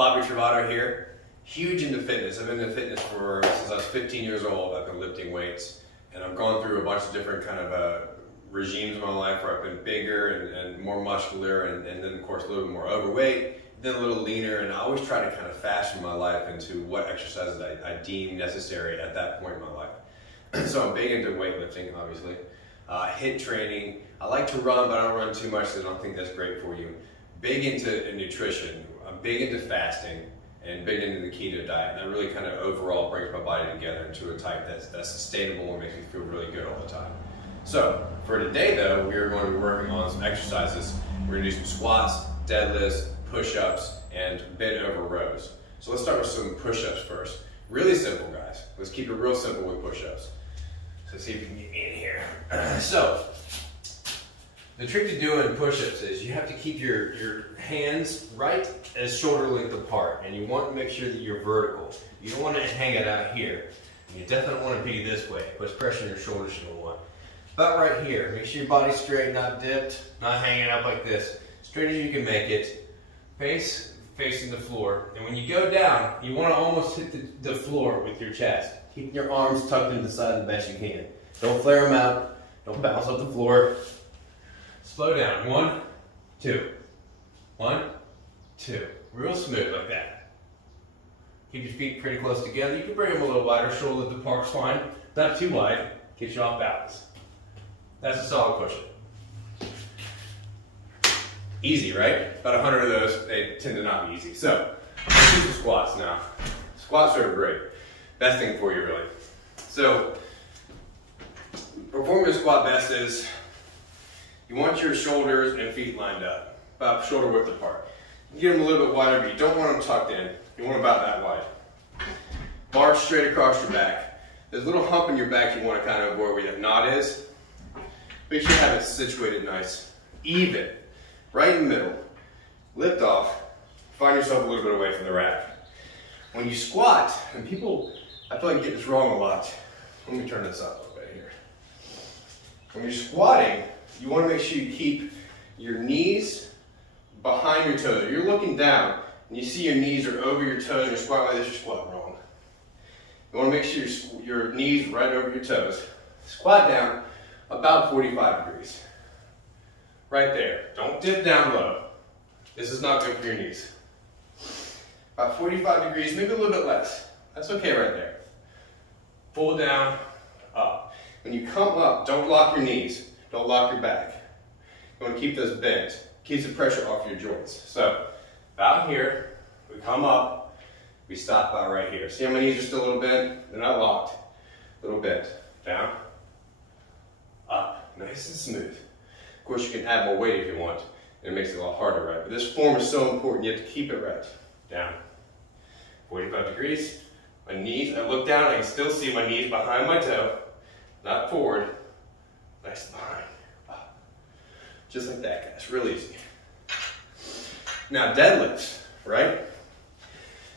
Bobby Travato here. Huge into fitness. I've been into fitness since I was 15 years old. I've been lifting weights, and I've gone through a bunch of different kind of regimes in my life where I've been bigger and more muscular, and then of course a little bit more overweight, then a little leaner, and I always try to kind of fashion my life into what exercises I deem necessary at that point in my life. So I'm big into weightlifting, obviously. HIIT training. I like to run, but I don't run too much, so I don't think that's great for you. Big into nutrition. I'm big into fasting and big into the keto diet. That really kind of overall brings my body together into a type that's sustainable and makes me feel really good all the time. So for today though, we are going to be working on some exercises. We're going to do some squats, deadlifts, push-ups, and bent over rows. So let's start with some push-ups first. Really simple, guys. Let's keep it real simple with push-ups. So see if you can get me in here. So the trick to doing push-ups is you have to keep your hands right as shoulder length apart, and you want to make sure that you're vertical. You don't want to hang it out here. You definitely want to be this way. It puts pressure on your shoulders you don't want. About right here. Make sure your body's straight, not dipped, not hanging up like this. Straight as you can make it. Facing the floor. And when you go down, you want to almost hit the floor with your chest. Keeping your arms tucked into the side the best you can. Don't flare them out. Don't bounce off the floor. Slow down. 1, 2. 1, 2. Real smooth like that. Keep your feet pretty close together. You can bring them a little wider. Shoulder width apart, fine. Not too wide. Get you off balance. That's a solid push-up. Easy, right? About 100 of those, they tend to not be easy. So, let's do the squats now. Squats are great. Best thing for you, really. So, performing a squat best is you want your shoulders and feet lined up, about shoulder width apart. You get them a little bit wider, but you don't want them tucked in. You want them about that wide. Bar straight across your back. There's a little hump in your back you want to kind of avoid where that knot is. Make sure you have it situated nice, even, right in the middle. Lift off, find yourself a little bit away from the rack. When you squat, and people, I feel like get this wrong a lot. Let me turn this up a little bit here. When you're squatting, you want to make sure you keep your knees behind your toes. If you're looking down and you see your knees are over your toes and you're squatting like this, you're squatting wrong. You want to make sure your knees right over your toes. Squat down about 45 degrees. Right there. Don't dip down low. This is not good for your knees. About 45 degrees, maybe a little bit less. That's okay right there. Pull down, up. When you come up, don't lock your knees. Don't lock your back. You want to keep those bent. Keeps the pressure off your joints. So, about here, we come up, we stop about right here. See how my knees are still a little bent? They're not locked. A little bent. Down, up. Nice and smooth. Of course, you can add more weight if you want. It makes it a lot harder, right? But this form is so important, you have to keep it right. Down. 45 degrees. My knees, I look down, I can still see my knees behind my toe. Not forward. Nice and behind. Up. Just like that, guys. Real easy. Now, deadlifts, right?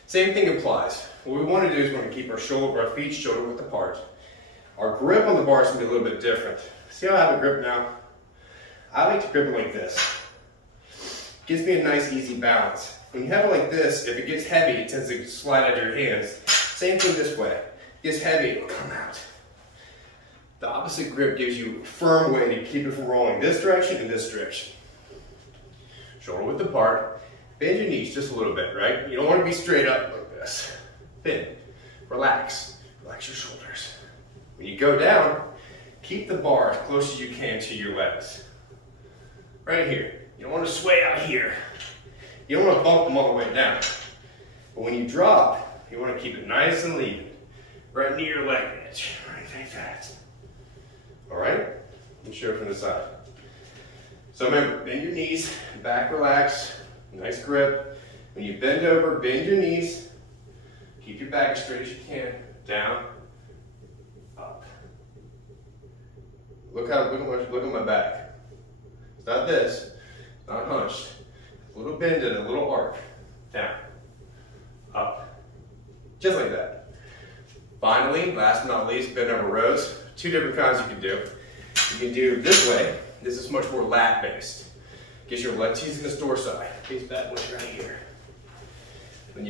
Same thing applies. What we want to do is we want to keep our feet shoulder width apart. Our grip on the bar is going to be a little bit different. See how I have a grip now? I like to grip it like this. Gives me a nice, easy balance. When you have it like this, if it gets heavy, it tends to slide out of your hands. Same thing this way. It gets heavy, it will come out. The opposite grip gives you firm weight to keep it from rolling this direction and this direction. Shoulder width apart. Bend your knees just a little bit, right? You don't want to be straight up like this. Bend. Relax. Relax your shoulders. When you go down, keep the bar as close as you can to your legs. Right here. You don't want to sway out here. You don't want to bump them all the way down. But when you drop, you want to keep it nice and lean. Right near your leg edge. Right like that. Alright? Let me show it from the side. So remember, bend your knees, back relax, nice grip. When you bend over, bend your knees. Keep your back as straight as you can. Down, up. Look at my back. It's not this, not hunched. A little bend and a little arc. Down, up. Just like that. Finally, last but not least, bend over rows. Two different kinds you can do. You can do this way. This is much more lat based. Get your latissimus dorsi. These bad boys right here.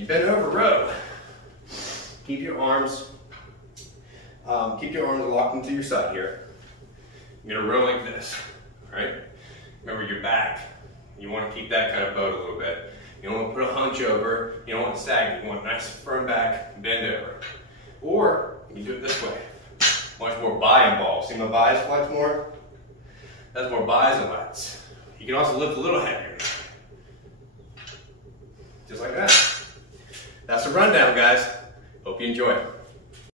you bend over, row. Keep your arms locked into your side here. You're gonna row like this, all right? Remember your back. You want to keep that kind of bowed a little bit. You don't want to put a hunch over. You don't want to sag. You want a nice firm back, bend over. Or you do it this way. Much more bi involved. See my bis flex more? That's more bis and lats. You can also lift a little heavier. Just like that.